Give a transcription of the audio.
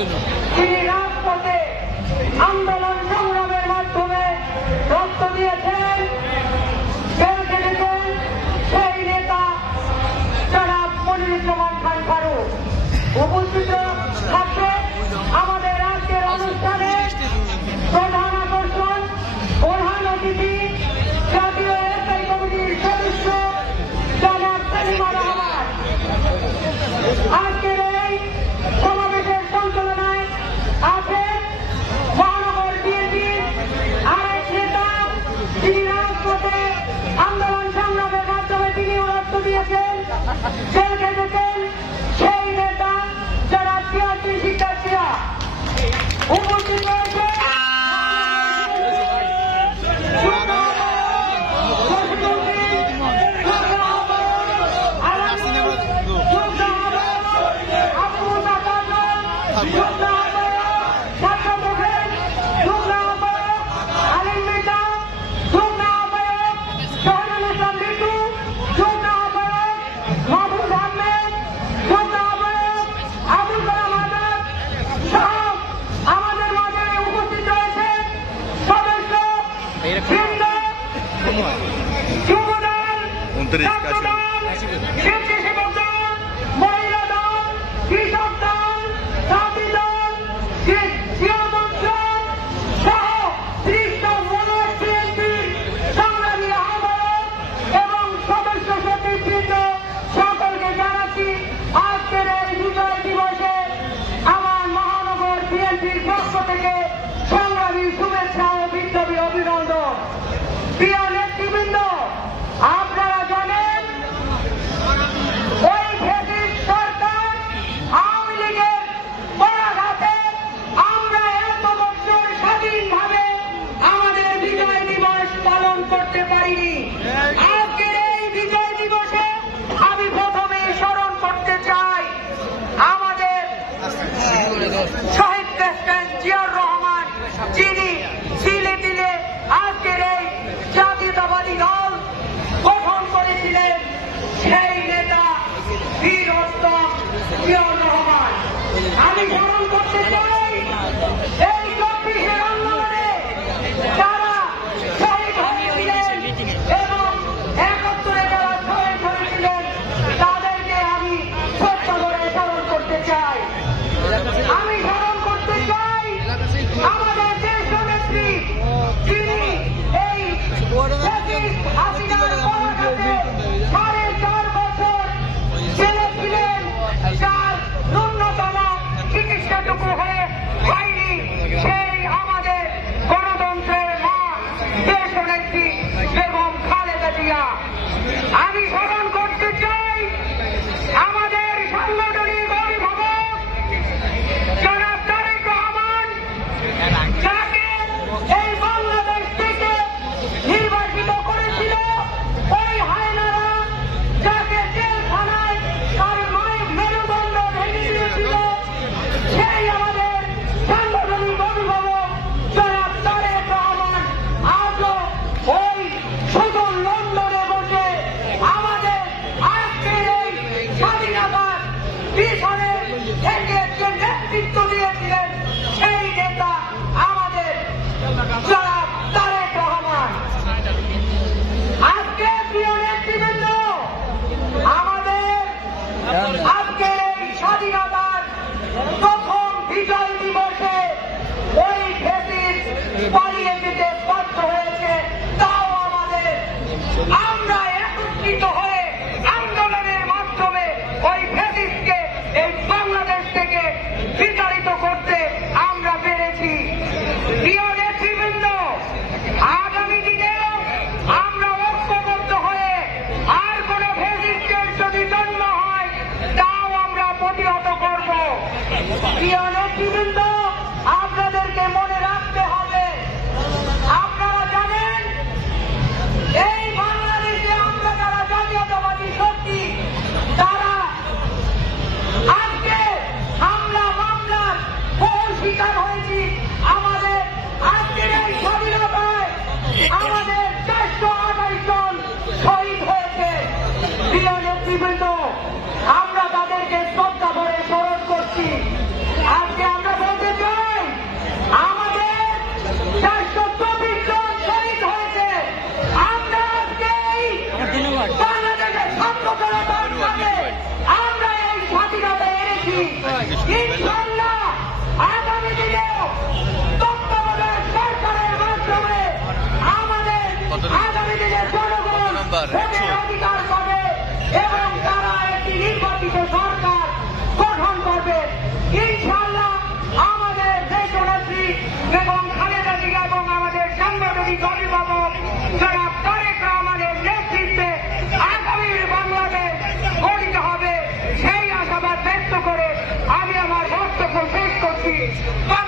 তিনি রাজপথে আন্দোলন সংগ্রামের মাধ্যমে রক্ত দিয়েছেন, জেল খেটেছেন সেই নেতা জনাব মনিরুজ্জামান খান ফারুক। উপস্থিত থাকবে আমাদের আজকের অনুষ্ঠানে প্রধান আকর্ষণ, প্রধান অতিথি জাতীয় এসআই কমিটির সদস্য জনাব সেলিমা রহমান। আজকের এই সমাবেশের সঞ্চালনায় আছেন মহানগর বিএনপির আরেক নেতা, যিনি রাজপথে আন্দোলন সংগ্রামের মাধ্যমে তিনি রক্ত দিয়েছেন, জেল খেটেছেন সেই নেতা যারা টিআরপি শিক্ষার্থীরা। উপস্থিত রয়েছে মহিলা দল, কৃষক দল, জাতি দল, সহ ৩০টা বিএনপির সংগ্রামী আহ্বায়ক এবং সদস্য সচিববৃন্দ সকলকে জানাচ্ছি আজকের এই বিজয় দিবসে আমার মহানগর বিএনপির পক্ষ থেকে সংগ্রামী শুভেচ্ছা ও বিপ্লবী অভিনন্দন। প্রিয় নেতৃবৃন্দ, আপনারা জানেন ওই ফ্যাসিস্ট সরকার আওয়ামী লীগের পরাঘাতে আমরা এত বছর স্বাধীনভাবে আমাদের বিজয় দিবস পালন করতে পারিনি। আজকের এই বিজয় দিবসে আমি প্রথমে স্মরণ করতে চাই আমাদের শহীদ প্রেসিডেন্ট জিয়াউর রহমান, যিনি সিলে দিলে আজকের এই জাতীয়তাবাদী দল গঠন করেছিলেন, সেই নেতা বীর উত্তম জিয়াউর রহমান। আমি স্মরণ করতে চাই এই ২৪-এর আন্দোলনে যারা শহীদ হয়েছিলেন এবং ৭১-এ যারা শহীদ হয়েছিলেন তাদেরকে আমি শ্রদ্ধা করে স্মরণ করতে চাই। আমি স্মরণ করতে চাই আমাদের দেশ নেত্রী, যিনি এই হাসিনার পরাঘাতে ৪.৫ বছর জেলে ছিলেন, যার ন্যূনতম চিকিৎসাটুকু হয়নি, সেই আমাদের গণতন্ত্রের মা দেশ নেত্রী বেগম খালেদা জিয়া। আমি স্মরণ করতে চাই আমাদের সাংগঠনিক অভিভাবক জনাব তারেক রহমান, যাকে এই বাংলাদেশ থেকে নির্বাচিত করেছিল ওই হায়নারা, যাকে জেলখানায় তার মায়ের মেরুদণ্ড ভেঙে দিয়েছিল, সেই আমাদের সাংগঠনিক অভিভাবক জনাব তারেক রহমান আজও ওই সুদূর লন্ডনে বসে আমাদের আজকের এই স্বাধীনতার পিছনে থেকে যে নেতৃত্ব দিয়েছিলেন সেই নেতা আমাদের জনাব তারেক রহমান। আজকে প্রিয় নেতৃবৃন্দ, আমাদের আজকের এই স্বাধীনতার প্রথম বিজয় দিবসে ওই ফ্যাসিস্ট পালিয়ে যেতে বাধ্য হয়েছে, তাও আমাদের আমরা একত্রিত হয়ে আন্দোলনের মাধ্যমে ওই ফ্যাসিস্টকে এই বাংলাদেশ থেকে বিতাড়িত করতে আমরা পেরেছি। প্রিয় নেতৃবৃন্দ, আগামী দিনেও আমরা ঐক্যবদ্ধ হয়ে আর কোন ফ্যাসিস্টের যদি জন্ম হয় তাও আমরা প্রতিহত করব। প্রিয় নেতৃবৃন্দ, আপনাদেরকে মনে রাখতে হবে, আপনারা জানেন এই বাংলাদেশে আমরা যারা জাতীয়তাবাদী শক্তি, তারা আজকে হামলা মামলার বহু শিকার হয়েছি। আমাদের আজকের এই স্বাধীনতায় আমাদের ৪২৮ জন শহীদ হয়েছে। প্রিয় নেতৃবৃন্দ, আমরা তাদেরকে শ্রদ্ধা করে স্মরণ করছি। আজকে আমরা করে